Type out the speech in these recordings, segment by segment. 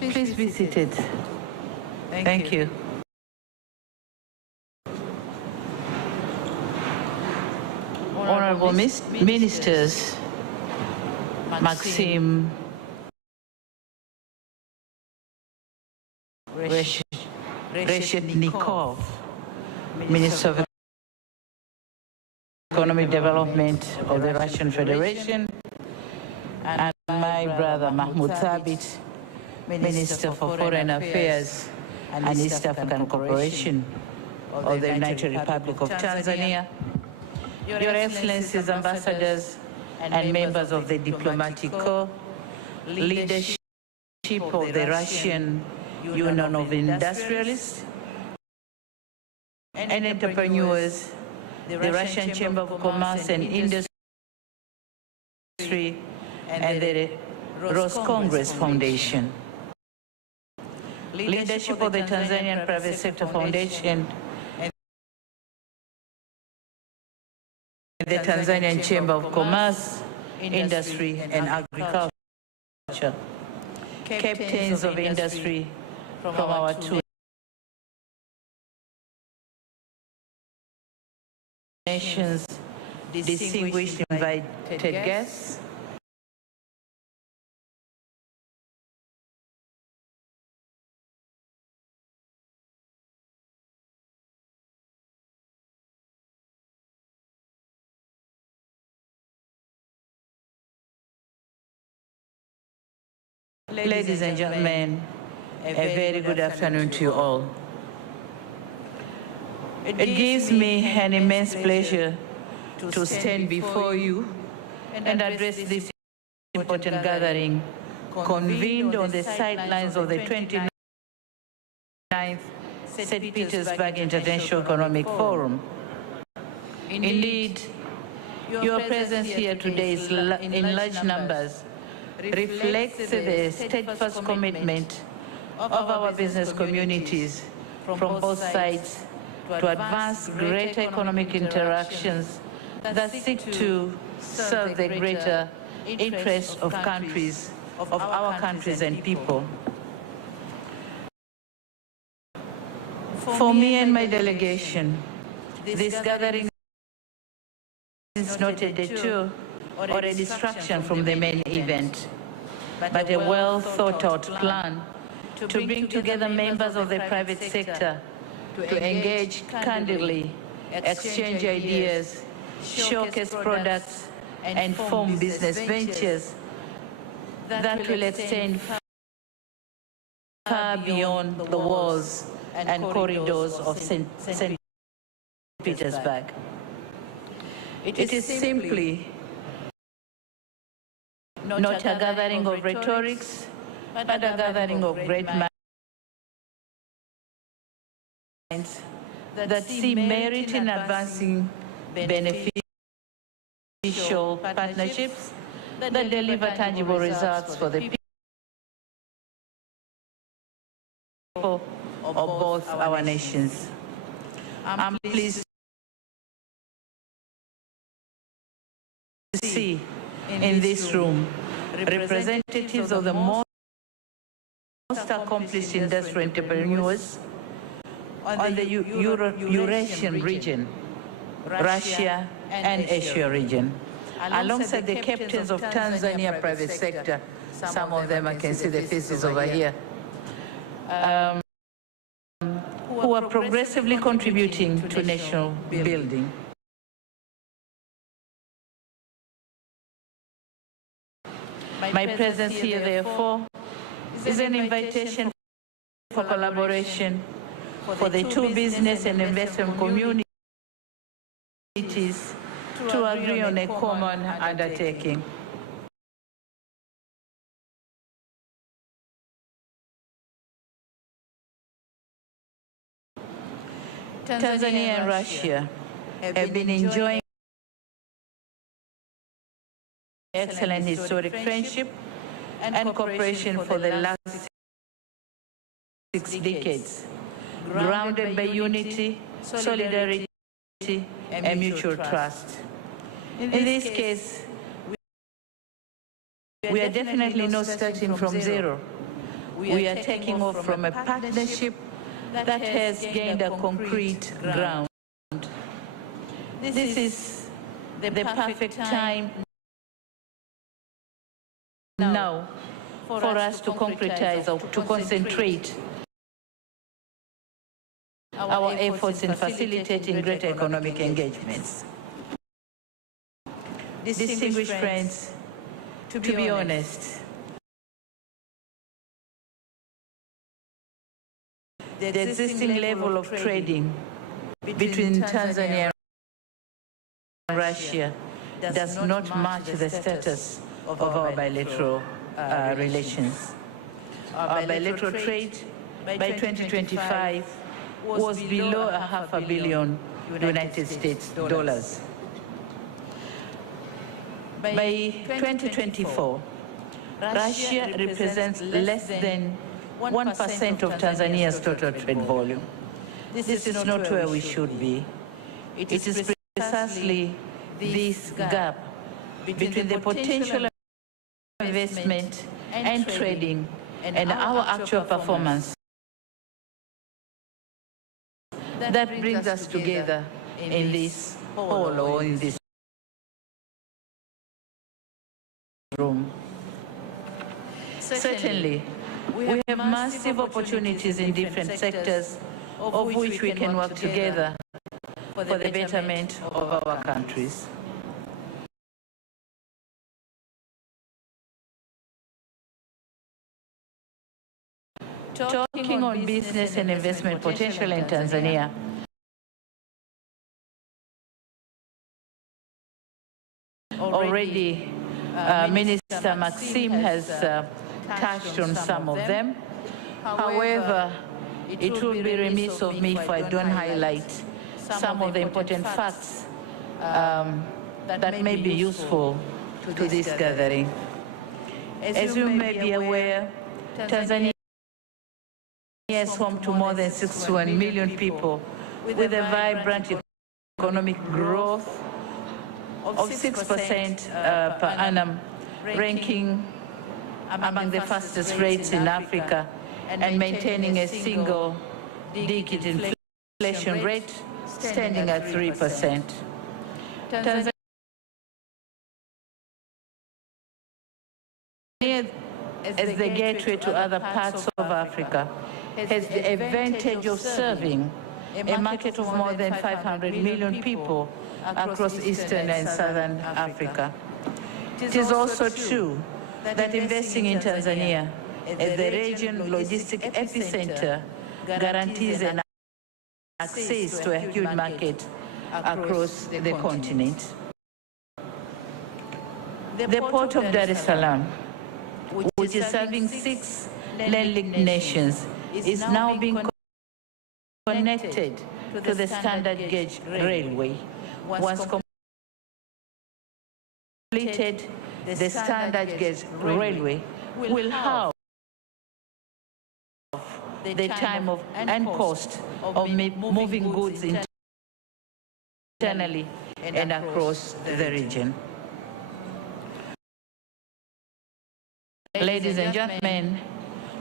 Please be seated. Thank you. Honorable Ministers, Maxim, Reshetnikov, Minister of Economic Development of the Russian Federation, and my brother Mahmoud Thabit, Minister for Foreign Affairs and East African Cooperation of the United Republic of Tanzania, Your Excellencies, ambassadors and members of the diplomatic corps, leadership of the Russian Union of Industrialists and Entrepreneurs, the Russian Chamber of Commerce and Industry, and the Congress Foundation. Leadership of the Tanzanian Private Sector Foundation and the Tanzanian Chamber of Commerce, Industry and Agriculture. Captains of industry from our two nations, distinguished invited guests, ladies and gentlemen, a very good afternoon to you all. It gives me an immense pleasure to stand before you and address this important gathering convened on the sidelines of the 29th St. Petersburg International Economic Forum. Indeed, your presence here today is in large numbers reflects the steadfast commitment of our business communities from both sides to advance greater economic interactions that seek to serve the greater interests of our countries and people. For me and my delegation, this gathering is not a detour or a distraction from the main event, but a well-thought-out plan to bring together members of the private sector to engage candidly, exchange ideas, showcase products, and form business ventures that will extend far beyond the walls and corridors of St. Petersburg. It is simply not a gathering of rhetorics, but a gathering of great minds that see merit in advancing beneficial partnerships that deliver tangible results for the people of both our nations. I'm pleased to see in this room representatives of the most accomplished industrial entrepreneurs on the Eurasian region, Russia and Asia region, alongside the captains of Tanzania private sector. Some of them, I can see the faces over here, who are progressively contributing to national building. My presence here, therefore, is an invitation for collaboration for the two business and investment communities to agree on a common undertaking. Tanzania and Russia have been enjoying excellent historic friendship and cooperation for the last 6 decades, grounded by unity, solidarity, and mutual trust. In this case, we are definitely not starting from zero. we are taking off from a partnership that has gained a concrete ground. This is the perfect time now for us to concretize or to concentrate our efforts in facilitating greater economic engagements. Distinguished friends, to be honest, the existing level of trading between Tanzania and Russia does not match the status of our bilateral relations. Our bilateral trade by 2025 was below $500 million United States dollars. By 2024, Russia represents less than 1% of Tanzania's total trade volume. This is not where we should be. It is precisely this gap between the potential investment and trading and our actual performance that brings us together in this hall or in this room. Certainly, we have massive opportunities in different sectors of which we can work together for the betterment of our countries. Talking on business and investment potential in Tanzania, already Minister Maxim has touched on some of them. However, it would be remiss of me if I don't highlight some of the important facts that may be useful to this gathering. As you may be aware, Tanzania is home to more than 61 million people with a vibrant economic growth of 6% per annum, ranking among the fastest rates in Africa and maintaining a single-digit inflation rate standing at 3%. Tanzania, as the gateway to other parts of Africa, has the advantage of serving a market of more than 500 million people across Eastern and Southern Africa. It is also true that investing in Tanzania as the region logistic epicenter guarantees an access to a huge market across the continent. The port of Dar es Salaam, which is serving 6 landlocked nations, is now being connected to the standard gauge railway. Once completed, the standard gauge railway will halve the time and cost of moving goods internally and across the region. Ladies and gentlemen,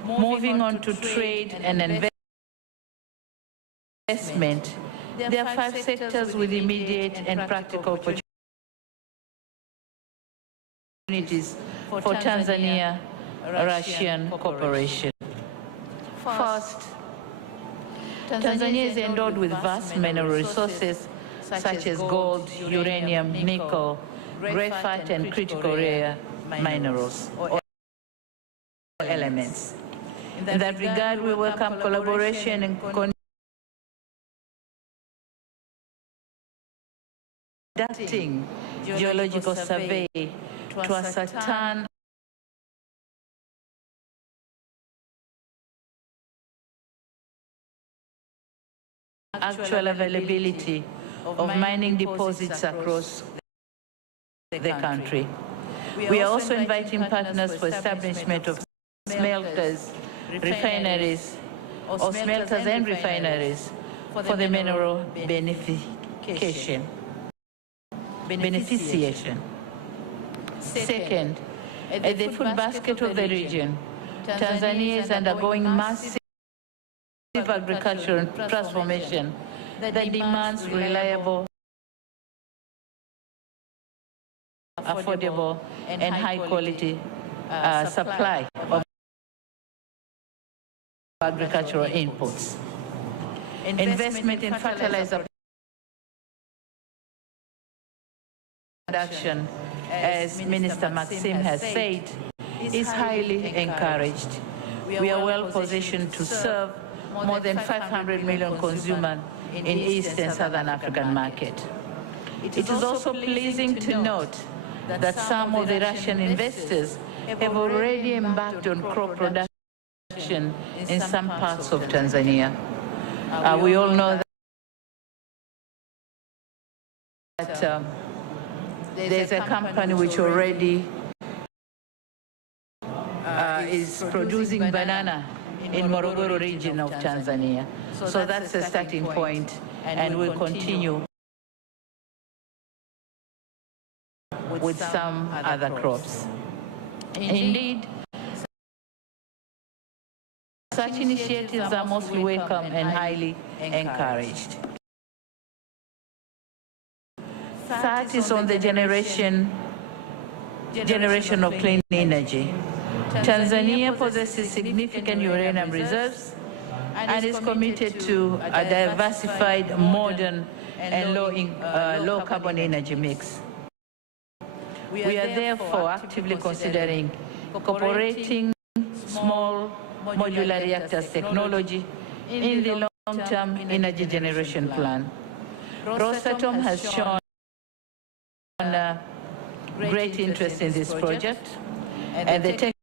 moving on to trade and investment, there are 5 sectors with immediate and practical opportunities for Tanzania-Russian cooperation. First, Tanzania is endowed with vast mineral resources such as gold, uranium, nickel, graphite, and critical rare minerals or elements. In that regard, we welcome collaboration and conducting geological survey to ascertain actual availability of mining deposits across the country. We are also inviting partners for establishment of smelters, refineries, or smelters and refineries for the mineral beneficiation. Second, at the food basket of the region, Tanzania is undergoing massive agricultural transformation that demands reliable, affordable, and high-quality supply of agricultural inputs. Investment in fertilizer production, as Minister Maxim has said, is highly encouraged. We are well positioned to serve more than 500 million consumers in East and Southern African market. It is also pleasing to note that some of the Russian investors have already embarked on crop production in some parts of Tanzania. We all know that there's a company which already is producing banana in Morogoro region of Tanzania. So that's a starting point, and we'll continue with some other crops. Indeed, such initiatives are mostly welcome and highly encouraged. Third is on the generation of clean energy. Tanzania possesses significant uranium reserves and is committed to a diversified, modern, and low carbon energy mix. We are therefore actively considering incorporating small modular reactors technology in the long-term energy generation plan. Rosatom has shown great interest in this project, and the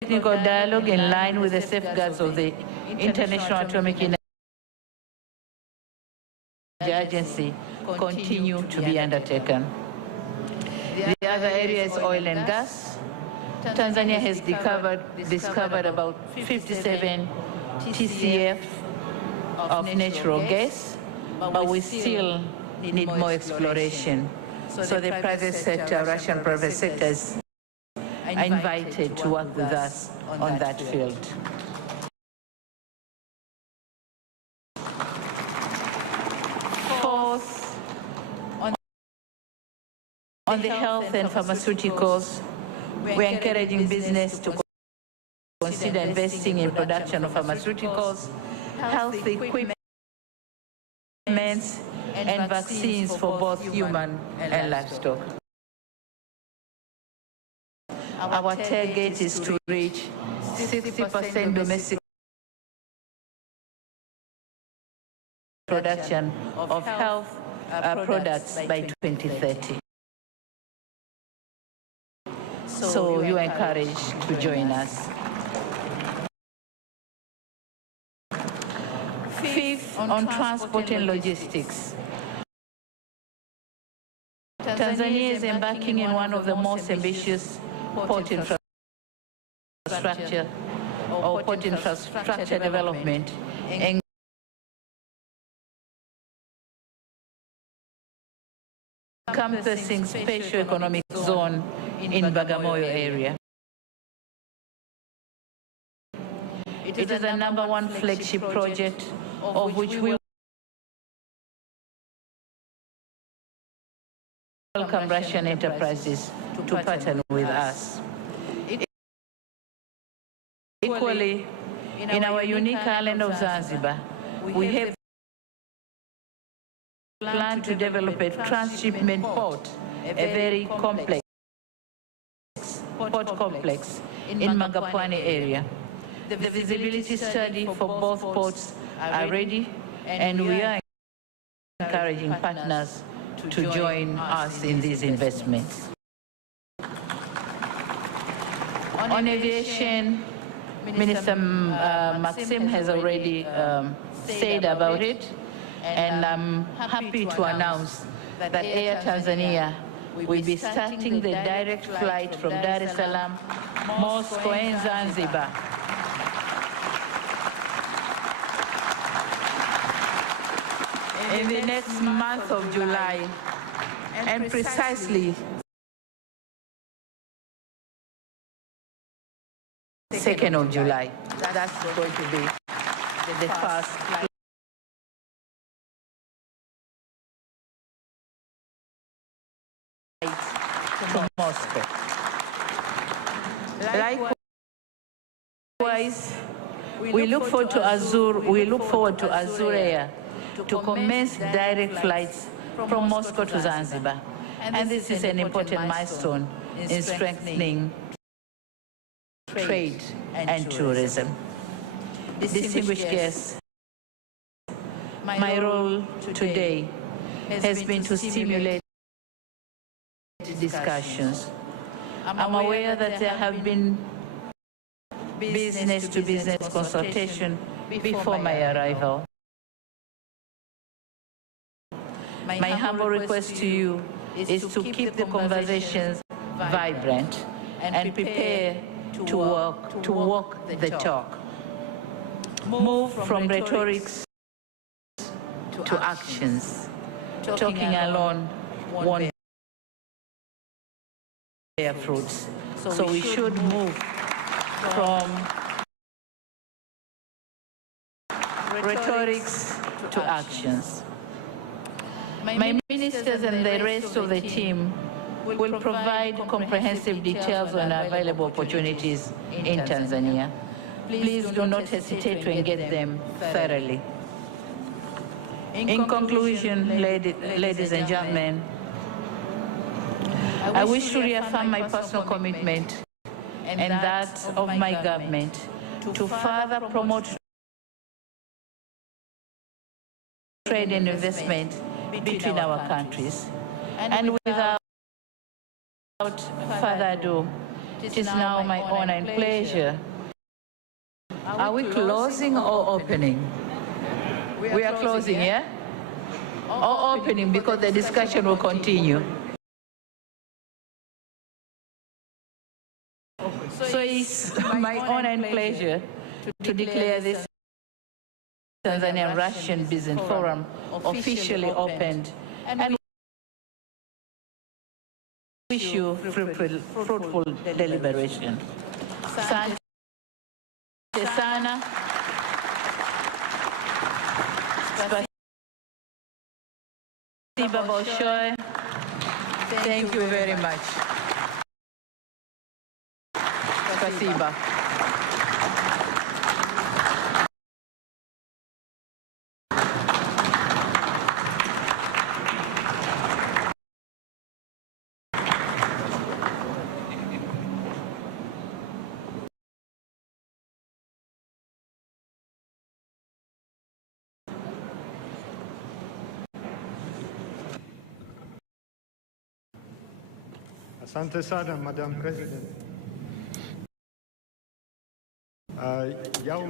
technical dialogue in line with the safeguards of the International Atomic Energy Agency continue to be undertaken. The other area is oil and gas. Tanzania has discovered about 57 TCF of natural gas, but we still need more exploration. So the private sector, Russian private sector, is invited to work with us on that field. Fourth, on the health and pharmaceuticals, we're encouraging business to consider investing in production of pharmaceuticals, health equipment, and vaccines for both human and livestock. Our target is to reach 60% domestic production of health products by 2030. So you are encouraged to join us. Fifth, on transport and logistics. Tanzania is embarking in one of the most ambitious port infrastructure development encompassing special economic zone in Bagamoyo area. It is the #1 flagship project of which we welcome Russian enterprises to partner with us. Equally, in our unique island of Zanzibar, we have planned to develop a transshipment port, a very complex port complex in Magapwane area. The visibility study for both ports are ready, and we are encouraging partners to join us in these investments. On aviation, Minister Maxim has already said about it, and I'm happy to announce that Air Tanzania will be starting the direct flight from Dar es Salaam, Moscow, and Zanzibar in the next month of July, and precisely 2nd of July. That's going to be the first flight to Moscow. Likewise, we look forward to Azur Air to commence direct flights from Moscow to Zanzibar. And this is an important milestone in strengthening trade and tourism. Distinguished guests, my role today has been to stimulate discussions. I'm aware that there have been business-to-business consultation before my arrival. My humble request to you is to keep the conversations vibrant and prepare to walk the talk. Move from rhetorics to actions. Talking alone won't bear fruits. So we should move from rhetorics to actions. My ministers and the rest of the team will provide comprehensive details on available opportunities in Tanzania. Please do not hesitate to engage them thoroughly. In conclusion, ladies and gentlemen, I wish to reaffirm my personal commitment and that of my government to further promote trade and investment between our countries. And without further ado, it is now my honor and pleasure. Are we closing or opening? We are closing, yeah? Or opening, because the discussion will continue. So it's my honor and pleasure to declare this Tanzanian Russian Business Forum officially opened, and wish you fruitful deliberation. Asante sana. Spasiba большое. Thank you very much. Spasiba. Asante sana, Madam President.